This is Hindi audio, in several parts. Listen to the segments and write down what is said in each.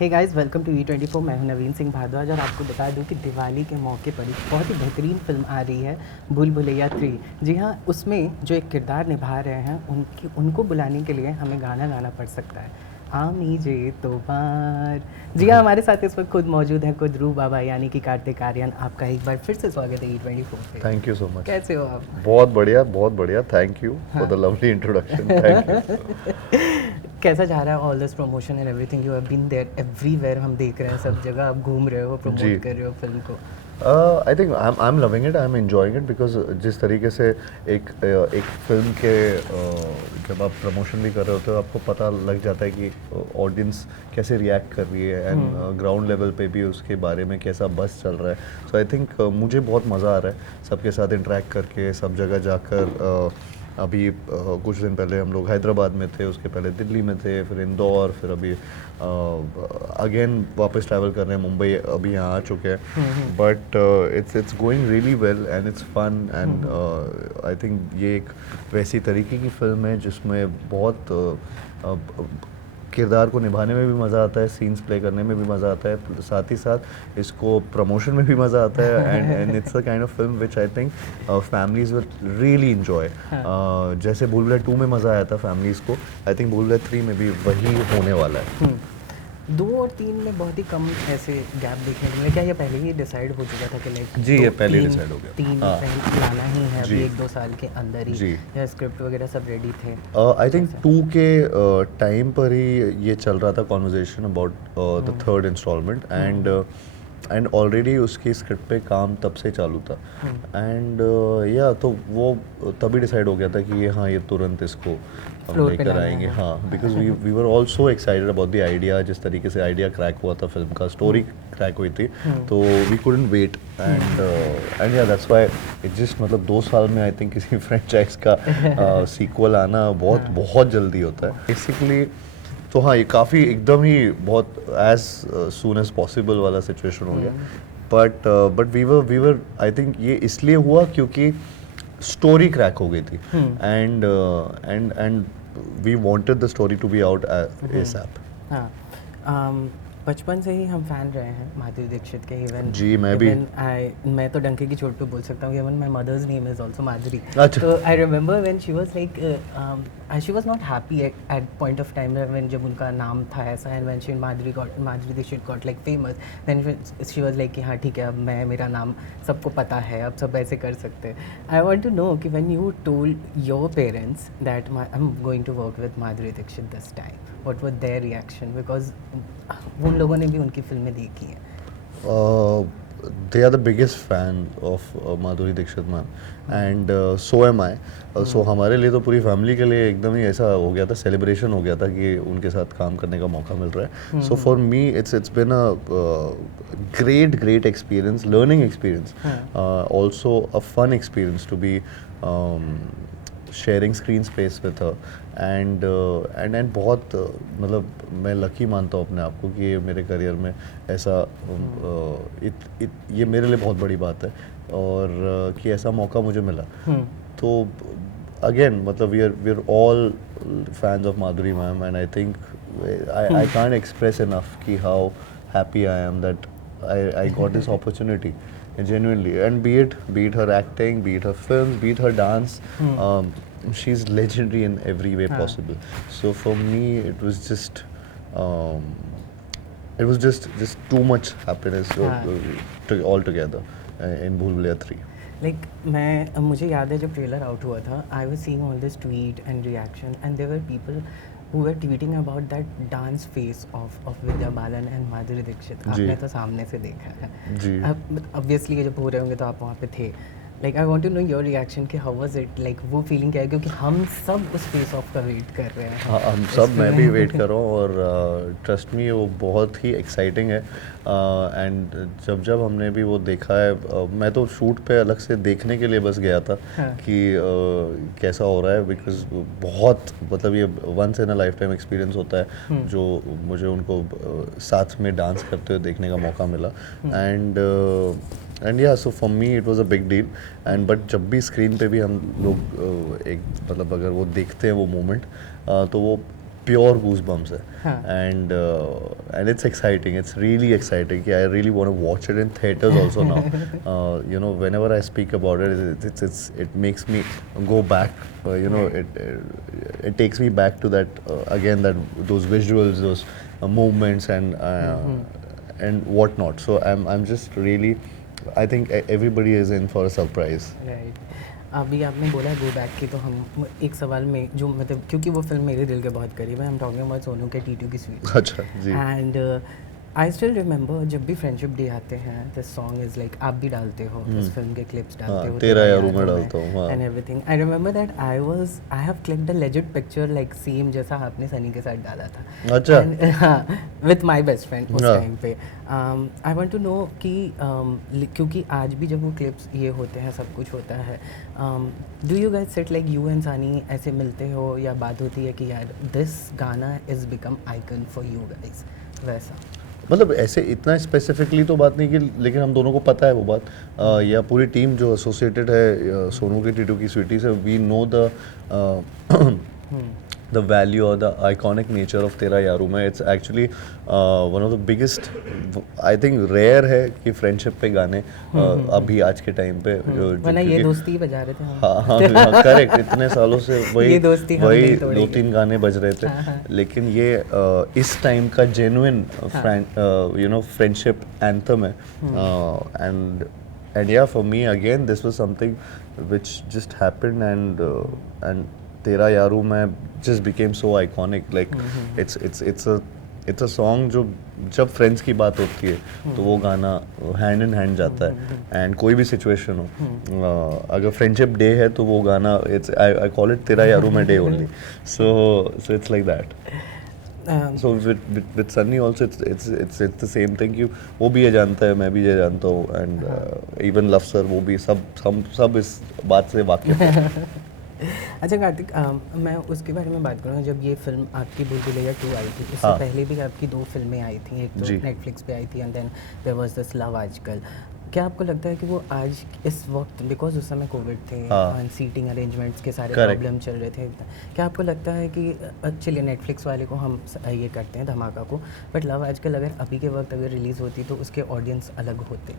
Hey guys, welcome to E24। मैं हूं नवीन सिंह भारद्वाज और आपको बता दूं कि दिवाली के मौके पर एक बहुत ही बेहतरीन फिल्म आ रही है, भूल भुलैया 3। जी हाँ, उसमें जो एक किरदार निभा रहे हैं उनको बुलाने के लिए हमें गाना गाना पड़ सकता है। आमी जे तो बार। जी हाँ, हमारे साथ इस वक्त खुद मौजूद हैं खुद रू बाबा यानी कि कार्तिक आर्यन। आपका एक बार फिर से स्वागत है E24 पे। Thank you so much. कैसे हो आप? बहुत बढ़िया, बहुत बढ़िया। थैंक यू फॉर हाँ। The lovely introduction. Thank you. कैसा जा रहा है all this promotion and everything? You have been there everywhere, हम देख रहे हैं सब जगह आप घूम रहे हो, जी, प्रमोट कर रहे हो फिल्म को। आई think I am loving it, I am enjoying it because जिस तरीके से एक फिल्म के जब आप प्रमोशन भी कर रहे होते हो आपको पता लग जाता है कि ऑडियंस कैसे रिएक्ट कर रही है एंड ग्राउंड लेवल पे भी उसके बारे में कैसा बस चल रहा है। सो आई थिंक मुझे बहुत मज़ा आ रहा है सबके साथ इंटरेक्ट करके, सब जगह जाकर। अभी कुछ दिन पहले हम लोग हैदराबाद में थे, उसके पहले दिल्ली में थे, फिर इंदौर, फिर अभी अगेन वापस ट्रैवल कर रहे हैं मुंबई, अभी यहाँ आ चुके हैं। But it's going really well and it's fun and I think ये एक वैसी तरीके की फिल्म है जिसमें बहुत किरदार को निभाने में भी मज़ा आता है, सीन्स प्ले करने में भी मज़ा आता है, साथ ही साथ इसको प्रमोशन में भी मज़ा आता है and it's a kind of film which I think families will really enjoy. जैसे भूल भुलैया 2 में मज़ा आया था फैमिलीज़ को, आई थिंक भूल भुलैया 3 में भी वही होने वाला है। 2 और 3 में बहुत ही कम ऐसे गैप देखने को मिले। क्या ये पहले ही डिसाइड हो चुका था कि लाइक जी, ये पहले डिसाइड हो गया। 3 हाँ लाना ही है अभी जी 1-2 साल के अंदर ही, जी। या स्क्रिप्ट वगैरह सब रेडी थे? आई थिंक कैसे? 2 के टाइम पर ही ये चल रहा था conversation about the third instalment and already उसकी स्क्रिप्ट पे काम तब से चालू था एंड या तो वो तभी डिसाइड हो गया था कि ये हाँ ये तुरंत इसको हम फ्लोर पे लेकर लाना आएंगे। है। हाँ, because we were also excited about the idea, जिस तरीके से आइडिया क्रैक हुआ था फिल्म का, स्टोरी क्रैक हुई थी, तो वी कुडंट वेट एंड या दैट्स व्हाई इट जस्ट मतलब 2 साल में आई थिंक किसी फ्रेंचाइज का सीक्वल आना बहुत बहुत जल्दी होता है बेसिकली। तो हाँ, ये काफ़ी एकदम ही बहुत एज सून एज पॉसिबल वाला सिचुएशन हो गया। But we were I think ये इसलिए हुआ क्योंकि स्टोरी क्रैक हो गई थी and we wanted the story to be out ASAP. हाँ, बचपन से ही हम फैन रहे हैं माधुरी दीक्षित के। इवन जी, मैं भी। मैं तो डंके की चोट पे बोल सकता हूँ, even my mother's name is also Madhuri. अच्छा। तो I remember when she was like she was not happy at point of time when जब उनका नाम था ऐसा, and when she Madhuri Dixit got like famous, then she was like कि हाँ ठीक है, अब मेरा नाम सबको पता है, अब सब ऐसे कर सकते हैं। आई वांट टू नो कि when you told your parents that I am going to work with Madhuri Dixit this time, what was their reaction? Because उन लोगों ने भी उनकी फिल्में देखी हैं। They are the biggest fan of Madhuri Dixit ma'am and so am I. So हमारे लिए तो पूरी फैमिली के लिए एकदम ही ऐसा हो गया था, सेलिब्रेशन हो गया था कि उनके साथ काम करने का मौका मिल रहा है। So for me it's been a great experience, learning experience, also a fun experience to be sharing screen space with her and बहुत मतलब मैं लकी मानता हूँ अपने आप को कि ये मेरे करियर में ऐसा ये मेरे लिए बहुत बड़ी बात है और कि ऐसा मौका मुझे मिला। तो अगेन मतलब we are all fans of Madhuri ma'am and I think I can't express enough कि how happy I am that I got this opportunity genuinely, and be it her acting, be it her films, be it her dance, she's legendary in every way possible. So for me um, it was just too much happiness all together in Bhool Bhulaiya 3. Like मुझे याद है जब ट्रेलर आउट हुआ था, I was seeing all this tweet and reaction and there were people who were tweeting about that dance face off Vidya Balan and Madhuri Dixit. आपने तो सामने से देखा है जी। अब ऑब्वियसली जब हो रहे होंगे तो आप वहाँ पे थे। Like I want to know your reaction कि हाउ वाज इट, लाइक वो फीलिंग क्या है, क्योंकि हम सब उस फेस ऑफ का वेट कर रहे हैं। हाँ, हम सब, मैं भी वेट कर रहा हूँ और ट्रस्ट मी वो बहुत ही एक्साइटिंग है एंड जब हमने भी वो देखा है, मैं तो शूट पे अलग से देखने के लिए बस गया था कि कैसा हो रहा है, बिकॉज बहुत मतलब ये once in a lifetime experience होता है जो मुझे उनको साथ में डांस करते हुए देखने का मौका मिला एंड या सो for me it was a big deal and but जब भी स्क्रीन पे भी हम लोग एक मतलब अगर वो देखते हैं वो मोमेंट तो वो प्योर गूज बम्स है हाँ. And it's exciting, it's really exciting कि I really want to watch it in theatres also now. You know whenever I speak about it it makes me go back, you know, it takes me back to that again, that those visuals, those movements and whatnot. So I'm just really, I think everybody is in for a surprise. Right. अभी आपने बोला गो बैक की, तो हम एक सवाल में जो मतलब क्योंकि वो फिल्म मेरे दिल के बहुत करीब है, हम टॉकिंग अबाउट सोनू के टीटू की स्वीट. अच्छा जी. एंड आई स्टिल रिमेंबर जब भी फ्रेंडशिप डे आते हैं, दिस सॉन्ग इज लाइक, आप भी डालते हो इस फिल्म के क्लिप्स डालते हो, तेरा यारों में डालता हूँ, हाँ. And everything. I remember that I have clicked a legit picture like same जैसा आपने सनी के साथ डाला था. अच्छा. हाँ, विथ माय बेस्ट फ्रेंड उस हाँ. टाइम पे. आई वांट टू नो कि क्योंकि आज भी जब वो क्लिप्स ये होते हैं, सब कुछ होता है, do you guys sit like you and Sunny ऐसे मिलते हो, या बात होती है कि यार दिस गाना is become icon for you guys, वैसा? मतलब ऐसे इतना स्पेसिफिकली तो बात नहीं की, लेकिन हम दोनों को पता है वो बात, या पूरी टीम जो एसोसिएटेड है सोनू की टीटू की स्वीटी से, we know the value or the iconic nature of तेरा यारों में. It's actually one of the biggest, I think rare है कि फ्रेंडशिप पे गाने अभी आज के टाइम पे वरना ये दोस्ती ही बजा रहे थे हम. हाँ हाँ करेक्ट, इतने सालों से ये दोस्ती हम वही नहीं तोड़ेंगे. 2-3 गाने बज रहे थे. हाँ, हाँ. लेकिन ये इस टाइम का genuine you know friendship anthem है. and yeah, for me again this was something which just happened, and तेरा यारों में just became so iconic. Like it's a song जो जब फ्रेंड्स की बात होती है तो वो गाना हैंड इन हैंड जाता है. एंड कोई भी सिचुएशन हो, अगर फ्रेंडशिप डे है तो वो गाना, इट्स आई कॉल इट तेरा यारों में day only. So it's like that. So with Sunny also it's the same thing कि वो भी ये जानता है, मैं भी ये जानता हूँ, and even Love Sir वो भी सब इस बात से वाकिफ है. अच्छा कार्तिक, मैं उसके बारे में बात करूँ. जब ये फिल्म आपकी भूल भुलैया 2 आई थी, इससे हाँ. पहले भी आपकी 2 फिल्में आई थी, एक तो नेटफ्लिक्स पे आई थी and then there was this Love Aajkal. क्या आपको लगता है कि वो आज इस वक्त, बिकॉज उस समय कोविड थे एंड सीटिंग अरेंजमेंट्स के सारे प्रॉब्लम चल रहे थे, क्या आपको लगता है कि चलिए नेटफ्लिक्स वाले को हम ये करते हैं धमाका को, बट लव आजकल अगर अभी के वक्त अगर रिलीज़ होती तो उसके ऑडियंस अलग होते?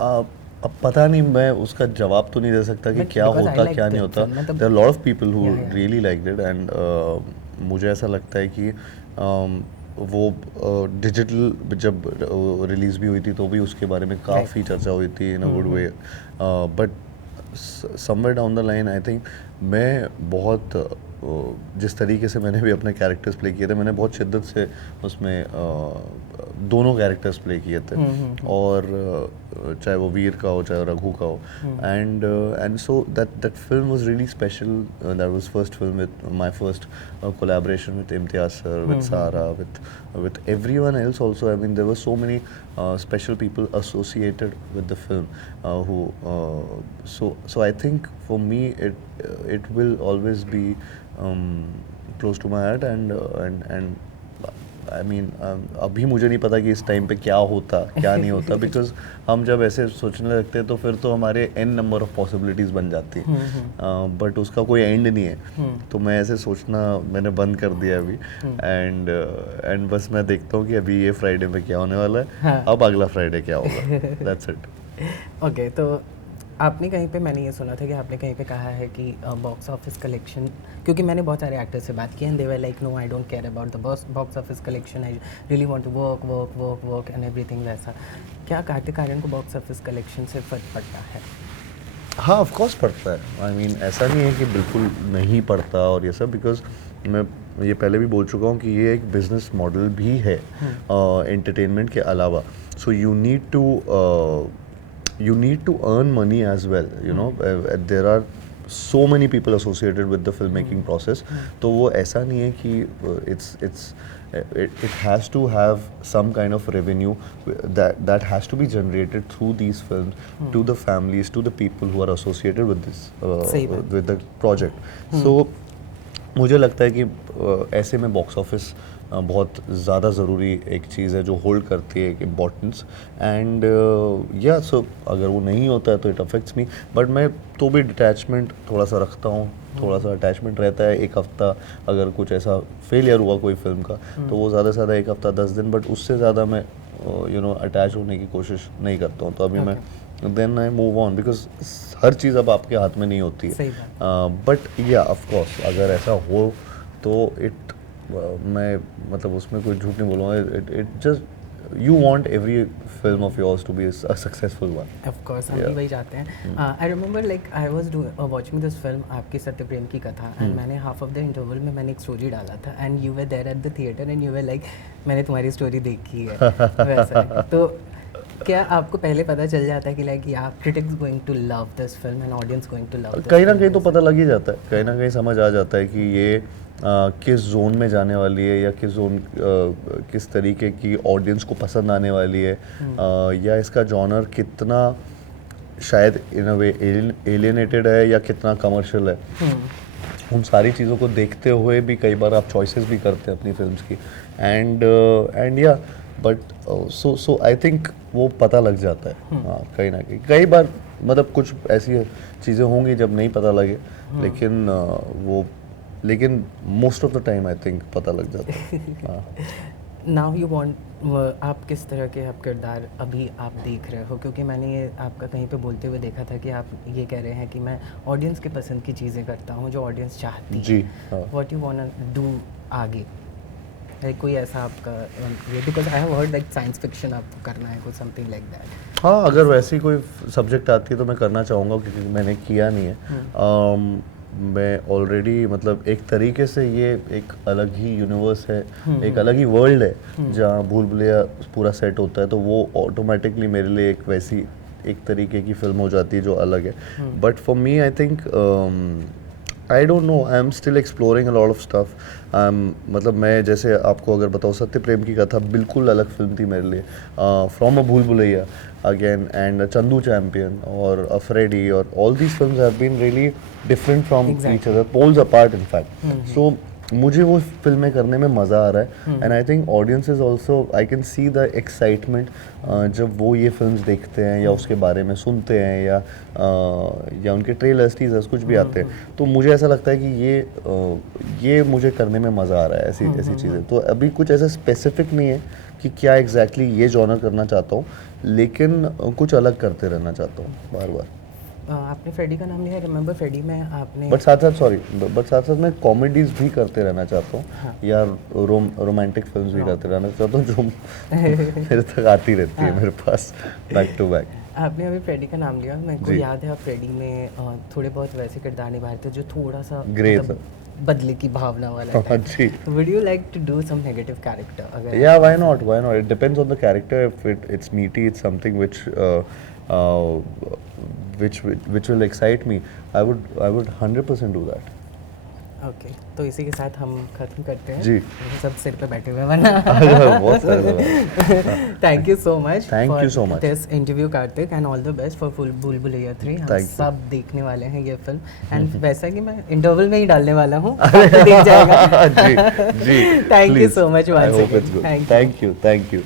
अब पता नहीं, मैं उसका जवाब तो नहीं दे सकता कि क्या होता क्या नहीं होता. There are lot of people who really liked it, and मुझे ऐसा लगता है कि वो डिजिटल जब रिलीज़ भी हुई थी तो भी उसके बारे में काफ़ी चर्चा हुई थी in a good way. But somewhere down the line I think मैं बहुत जिस तरीके से मैंने भी अपने कैरेक्टर्स प्ले किए थे, मैंने बहुत शिद्दत से उसमें दोनों कैरेक्टर्स प्ले किए थे. और चाहे वो वीर का हो चाहे रघु का हो. And so that film was really special. That was first film with my first collaboration with Imtiaz sir, with Sara, with everyone else also. I mean there were so many special people associated with the film so I think for me it will always be close to my heart. And I mean अभी मुझे नहीं पता कि इस टाइम पे क्या होता क्या नहीं होता, बिकॉज हम जब ऐसे सोचने लगते हैं तो फिर तो हमारे n नंबर ऑफ पॉसिबिलिटीज़ बन जाती हैं, बट उसका कोई एंड नहीं है. तो मैं ऐसे सोचना मैंने बंद कर दिया अभी. एंड बस मैं देखता हूँ कि अभी ये फ्राइडे में क्या होने वाला है, अब अगला फ्राइडे क्या होगा. That's it. ओके, तो आपने कहीं पे, मैंने ये सुना था कि आपने कहीं पे कहा है कि बॉक्स ऑफिस कलेक्शन, क्योंकि मैंने बहुत सारे एक्टर्स से बात की and they were like no I don't care about the box office collection, I really want to work and everything, वैसा. क्या कार्तिक आर्यन को बॉक्स ऑफिस कलेक्शन से फर्क पड़ता है? हाँ ऑफ कोर्स पड़ता है. आई मीन ऐसा नहीं है कि बिल्कुल नहीं पड़ता और ये सब, बिकॉज मैं ये पहले भी बोल चुका हूँ कि ये एक बिजनेस मॉडल भी है एंटरटेनमेंट के अलावा. सो you need to earn money as well, you know. There are so many people associated with the filmmaking process. तो वो ऐसा नहीं है कि it has to have some kind of revenue that has to be generated through these films to the families, to the people who are associated with this with the project. So मुझे लगता है कि ऐसे में बॉक्स ऑफिस बहुत ज़्यादा ज़रूरी एक चीज़ है जो होल्ड करती है एक इम्पोर्टेंस एंड या सो अगर वो नहीं होता है तो इट अफेक्ट्स मी बट मैं तो भी डिटैचमेंट थोड़ा सा रखता हूँ थोड़ा सा अटैचमेंट रहता है एक हफ्ता अगर कुछ ऐसा फेलियर हुआ कोई फिल्म का तो वो ज़्यादा से ज़्यादा एक हफ्ता 10 दिन बट उससे ज़्यादा मैं अटैच होने की कोशिश नहीं करता हूँ तो अभी मैं then I move on because हर चीज़ अब आपके हाथ में नहीं होती है बट या ऑफ कोर्स अगर ऐसा हो तो मैं मतलब उसमें कोई झूठ नहीं बोलूँगा it just you want every film of yours to be a successful one. Of course, हम भी वही चाहते हैं. I remember like I was watching this film आपकी सत्य प्रेम की कथा and मैंने half of the interval में मैंने एक स्टोरी डाला था and you were there at the theater and you were like मैंने तुम्हारी स्टोरी देखी है वैसा तो क्या आपको पहले पता चल जाता है कि लाइक या critics going to love this film and audience going to love कहीं ना कहीं तो पता लग ही जाता है कहीं ना कहीं समझ आ जाता है कि ये किस जोन में जाने वाली है या किस तरीके की ऑडियंस को पसंद आने वाली है या इसका जॉनर कितना शायद इन अ वे एलियनेटेड है या कितना कमर्शियल है उन सारी चीज़ों को देखते हुए भी कई बार आप चॉइसेस भी करते हैं अपनी फिल्म्स की एंड या बट सो आई थिंक वो पता लग जाता है हाँ कहीं ना कहीं कई बार मतलब कुछ ऐसी चीज़ें होंगी जब नहीं पता लगे लेकिन most of the time I think पता लग जाता है नाउ यू वांट आप किस तरह के आप किरदार अभी आप देख रहे हो क्योंकि मैंने ये आपका कहीं पे बोलते हुए देखा था कि आप ये कह रहे हैं कि मैं ऑडियंस के पसंद की चीज़ें करता हूँ जो ऑडियंस चाहती है जी व्हाट यू वांट डू आगे लाइक कोई ऐसा आपका ये because I have heard like science fiction आपको करना है कुछ समथिंग लाइक दैट हाँ अगर वैसी कोई सब्जेक्ट आती है तो मैं करना चाहूँगा क्योंकि मैंने किया नहीं है मैं ऑलरेडी मतलब एक तरीके से ये एक अलग ही यूनिवर्स है एक अलग ही वर्ल्ड है जहाँ भूल भुलैया पूरा सेट होता है तो वो ऑटोमेटिकली मेरे लिए एक वैसी एक तरीके की फिल्म हो जाती है जो अलग है but for me I think I don't know I am still exploring a lot of stuff मतलब मैं जैसे आपको अगर बताऊँ सत्य प्रेम की कथा बिल्कुल अलग फिल्म थी मेरे लिए from a Bhool Bhulaiyaa again and Chandu champion और अफ्रेडी और all these films have been really different from each other poles apart in fact so मुझे वो फिल्में करने में मज़ा आ रहा है and I think audience is also I can see the excitement जब वो ये फिल्म्स देखते हैं या उसके बारे में सुनते हैं या उनके ट्रेलर्स टीजर्स कुछ भी आते हैं तो मुझे ऐसा लगता है कि ये मुझे करने में मज़ा आ रहा है ऐसी चीज़ें तो अभी कुछ ऐसा स्पेसिफिक नहीं है कि क्या एग्जैक्टली ये जॉनर करना चाहता हूँ लेकिन कुछ अलग करते रहना चाहता हूँ बार बार आपने फ्रेडी का नाम लिया रिमेंबर फ्रेडी में आपने बट साथ साथ मैं कॉमेडीज भी करते रहना चाहता हूँ या रोमांटिक फिल्म्स भी करते रहना चाहता हूँ जो मेरे तक आती रहती है मेरे पास बैक टू बैक आपने अभी फ्रेडी का नाम लिया मेरे को याद है आप फ्रेडी में थोड़े बहुत वैसे किरदार निभाए थे जो थोड़ा सा ग्रे मतलब बदले की भावना वाला हाँ जी would you like to do some negative character अगर yeah why not it depends on the character if it's meaty it's something which will excite me I would 100% do that okay तो इसी के साथ हम खत्म करते हैं जी सब सिर पे बैठे हुए हैं वरना बहुत सारे thank you so much this interview Kartik and all the best for भूल भुलैया 3 हम सब देखने वाले हैं ये फिल्म एंड वैसा कि मैं इंटरवल में ही डालने वाला हूँ देख जाएगा जी thank you so much once again thank you